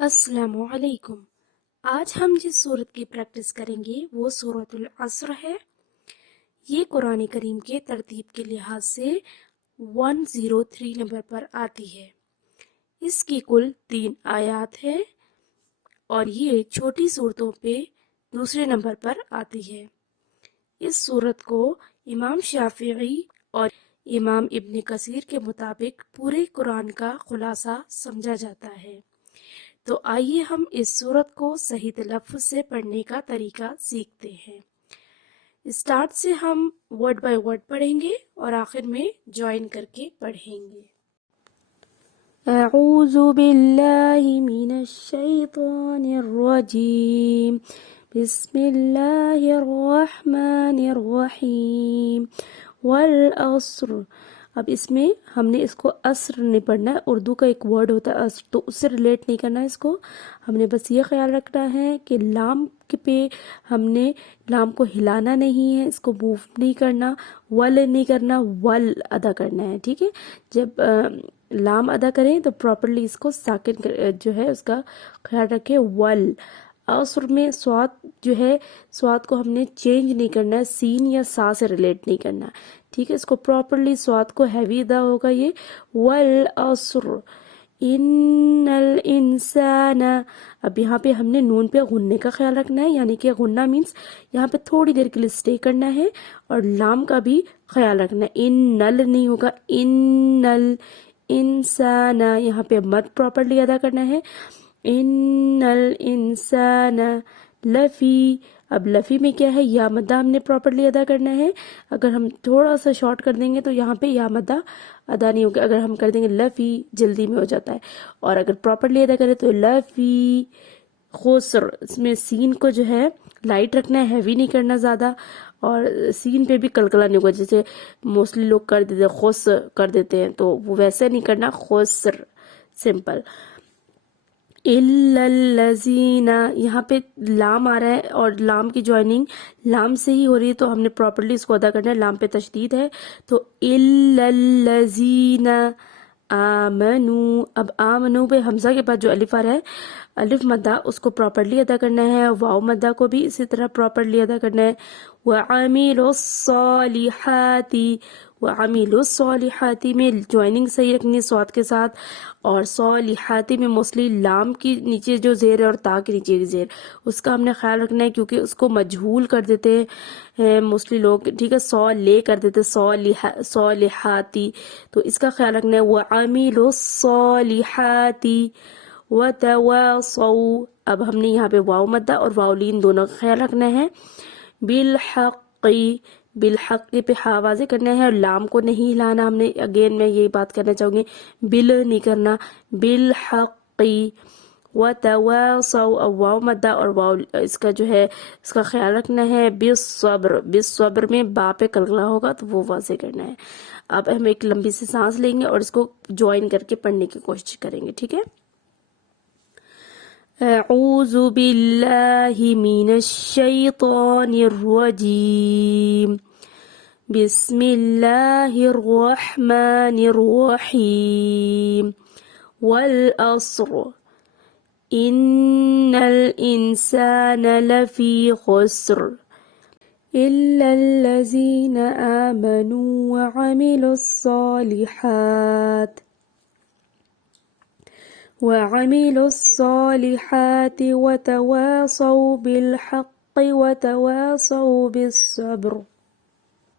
अस्सलामु अलैकुम। आज हम जिस सूरत की प्रैक्टिस करेंगे वो सूरतुल अस्र है। ये कुरान करीम के तरतीब के लिहाज से 103 नंबर पर आती है। इसकी कुल 3 आयात है और ये छोटी सूरतों पे दूसरे नंबर पर आती है। इस सूरत को इमाम शाफिई और इमाम इब्न कसीर के मुताबिक पूरे कुरान का खुलासा समझा जाता है। तो आइए हम इस सूरत को सही तलफ़्फ़ुज़ से पढ़ने का तरीका सीखते हैं। स्टार्ट से हम वर्ड बाय वर्ड पढ़ेंगे और आखिर में ज्वाइन करके पढ़ेंगे। अऊज़ु बिल्लाहि मिनश शैतानिर रजीम। बिस्मिल्लाहिर रहमानिर रहीम। वल अस्र। अब इसमें हमने इसको अस्र नहीं पढ़ना है, उर्दू का एक वर्ड होता है अस्र, तो उससे रिलेट नहीं करना है इसको। हमने बस ये ख्याल रखना है कि लाम के पे हमने लाम को हिलाना नहीं है, इसको मूव नहीं करना, वल नहीं करना, वल अदा करना है। ठीक है, जब लाम अदा करें तो प्रॉपरली इसको साकिन जो है उसका ख्याल रखें। वल अस्र में स्वाद जो है, स्वाद को हमने चेंज नहीं करना है, सीन या सा से रिलेट नहीं करना। ठीक है, इसको प्रॉपरली स्वाद को हैवी अदा होगा ये। वल अस्र इन्नल इंसाना। अब यहाँ पे हमने नून पे गुन्ने का ख्याल रखना है, यानी कि गुन्ना मीन्स यहाँ पे थोड़ी देर के लिए स्टे करना है, और लाम का भी ख्याल रखना है। इन्नल नहीं होगा, इन्नल इंसाना। यहाँ पे मद प्रॉपरली अदा करना है। इन्नल इंसाना लफी। अब लफी में क्या है, या मद्दा हमने प्रॉपरली अदा करना है। अगर हम थोड़ा सा शॉर्ट कर देंगे तो यहाँ पे या मद्दा अदा नहीं होगा। अगर हम कर देंगे लफी, जल्दी में हो जाता है। और अगर प्रॉपरली अदा करें तो लफी खुस्र। इसमें सीन को जो है लाइट रखना है, हैवी नहीं करना ज़्यादा, और सीन पे भी कलकला नहीं होगा। जैसे मोस्टली लोग कर देते हैं खुस कर देते हैं, तो वो वैसे नहीं करना, खुस्र सिंपल। इल्लल्लज़ीना, यहाँ पे लाम आ रहा है और लाम की ज्वाइनिंग लाम से ही हो रही है, तो हमने प्रॉपरली इसको अदा करना है। लाम पे तशदीद है, तो इल्लल्लज़ीना आमनू। अब आमनू पे हमजा के बाद जो अलिफ आ रहा है, अलिफ मद्दा, उसको प्रॉपरली अदा करना है। वाव मद्दा को भी इसी तरह प्रॉपरली अदा करना है। वअमिलुस्सॉलिहाती। वअमिलुस्सॉलिहाती में ज्वाइनिंग सही रखनी है स्वाद के साथ, और सॉलिहाती में मोस्टली लाम की नीचे जो जेर है और ता के नीचे की जेर, उसका हमने ख्याल रखना है, क्योंकि उसको मजहूल कर देते हैं मोस्टली लोग। ठीक है, सौ ले कर देते सॉलिहाती, तो इसका ख्याल रखना है। वअमिलुस्सॉलिहाती वतवासौ। अब हमने यहाँ पे वाव मद्दा और वावलीन दोनों का ख्याल रखना है। बिलहक़ी, बिलहक़ पे हा वाज़े करना है, और लाम को नहीं हिलाना हमने। अगेन मैं यही बात करना चाहूँगी, बिल नहीं करना, बिलहक़ी वतवासौ। अब वाव मद्दा और वाव इसका जो है इसका ख्याल रखना है। बिस्सब्र, बिस्सब्र में बा पे कलकला होगा, तो वो वाज़े करना है। अब हम एक लंबी सी सांस लेंगे और इसको ज्वाइन करके पढ़ने की कोशिश करेंगे। ठीक है, अऊज़ु बिल्लाहि मिनश शैतानिर रजीम। बिस्मिल्लाहिर रहमानिर रहीम। वल अस्र इन्नल इंसाना लफी खुस्र इल्लल्लज़ीना आमनू वअमिलुस्सॉलिहात वतवासौ बिलहक़ वतवासौ बिस्सब्र।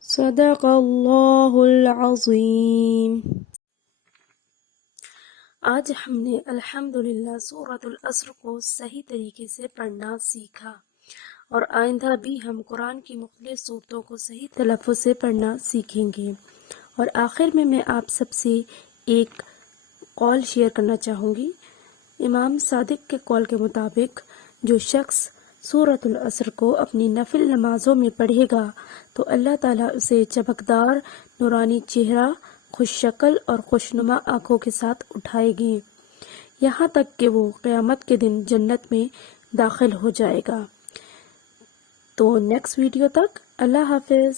सदक़ल्लाहुल अज़ीम। आज हमने अल्हम्दुलिल्लाह सूरतुल अस्र को सही तरीके से पढ़ना सीखा, और आइंदा भी हम कुरान की मुख्तलिफ सूरतों को सही तलफ़्फ़ुज़ से पढ़ना सीखेंगे। और आखिर में मैं आप सबसे एक कॉल शेयर करना चाहूँगी। इमाम सादिक के कॉल के मुताबिक जो शख्स सूरतुल अस्र को अपनी नफिल नमाज़ों में पढ़ेगा तो अल्लाह ताला उसे चमकदार नूरानी चेहरा, खुश शक्ल और खुशनुमा आँखों के साथ उठाएगी, यहाँ तक कि वो क़यामत के दिन जन्नत में दाखिल हो जाएगा। तो नेक्स्ट वीडियो तक अल्लाह हाफिज़।